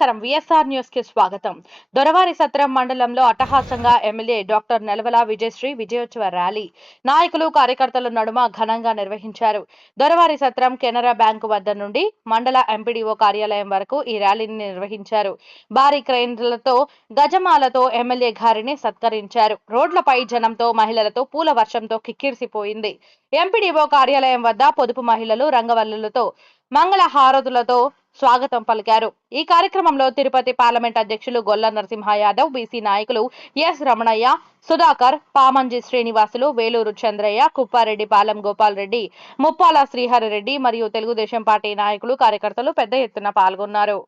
నమస్కారం VSR news కి స్వాగతం. దొరవారి సత్రం మండలంలో అట్టహాసంగా ఎమ్మెల్యే డాక్టర్ నెలవల విజయశ్రీ విజయోత్సవ ర్యాలీ నాయకులు కార్యకర్తల నడుమ ఘనంగా నిర్వహించారు. దొరవారి సత్రం కెనరా బ్యాంకు వద్ద నుండి మండల ఎంపీడీఓ కార్యాలయం వరకు ఈ ర్యాలీని నిర్వహించారు. భారీ క్రెయిన్లతో గజమాలతో ఎమ్మెల్యే గారిని సత్కరించారు. రోడ్లపై జనంతో మహిళలతో పూల వర్షంతో కిక్కిరిసిపోయింది. ఎంపీడీఓ కార్యాలయం వద్ద పొదుపు మహిళలు రంగవల్లులతో మంగళ హారతులతో స్వాగతం పలికారు. ఈ కార్యక్రమంలో తిరుపతి పార్లమెంట్ అధ్యక్షులు గొల్ల నరసింహ యాదవ్, బీసీ నాయకులు ఎస్ రమణయ్య, సుధాకర్, పామంజి శ్రీనివాసులు, వేలూరు చంద్రయ్య, కుప్పారెడ్డి, పాలెం గోపాల్ రెడ్డి, ముప్పాల శ్రీహరి రెడ్డి మరియు తెలుగుదేశం పార్టీ నాయకులు కార్యకర్తలు పెద్ద ఎత్తున పాల్గొన్నారు.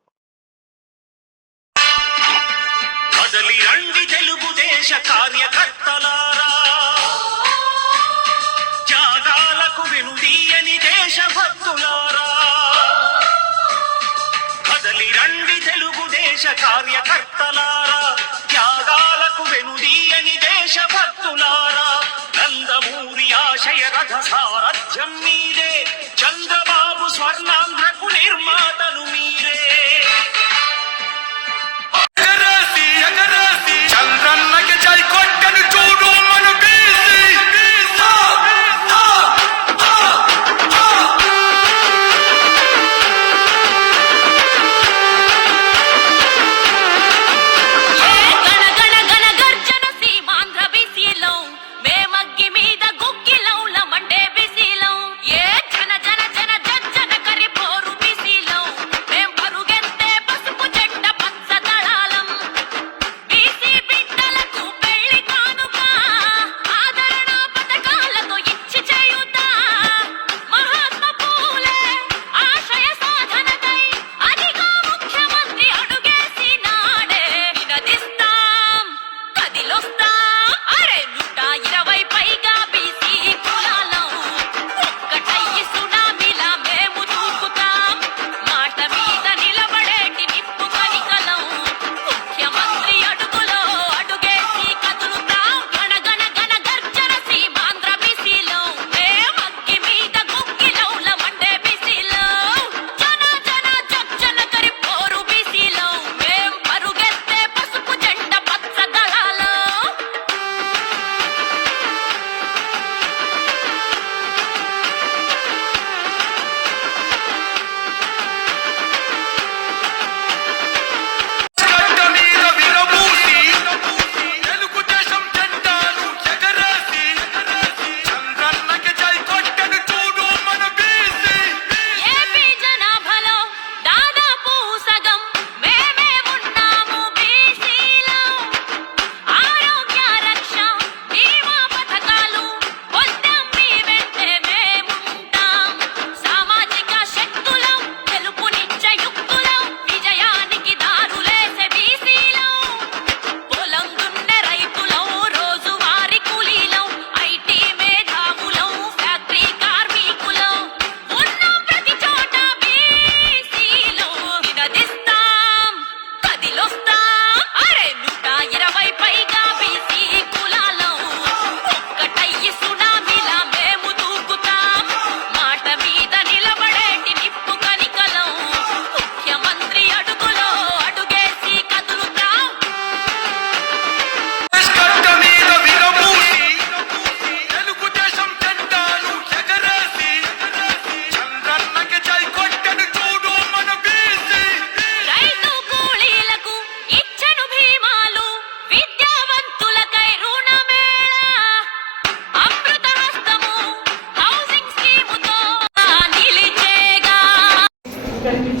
కార్యకర్తలారా, త్యాగాలకు వెనుదీయని దేశభక్తులారా, నందమూరి ఆశయ రథ సారథ్యం మీరే, చంద్రబాబు స్వర్ణాంధ్రకు నిర్మాతలు మీరే. చంద్రన్నకి జై కొట్టను చూడు మన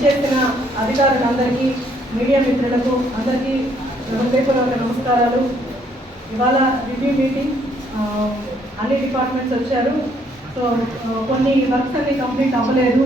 చేసిన అధికారులందరికీ, మీడియా మిత్రులకు అందరికీ హృదయపూర్వక నమస్కారాలు. ఇవాళ రివ్యూ మీటింగ్, అన్ని డిపార్ట్మెంట్స్ వచ్చారు. సో కొన్ని వర్క్స్ అన్ని కంప్లీట్ అవ్వలేదు.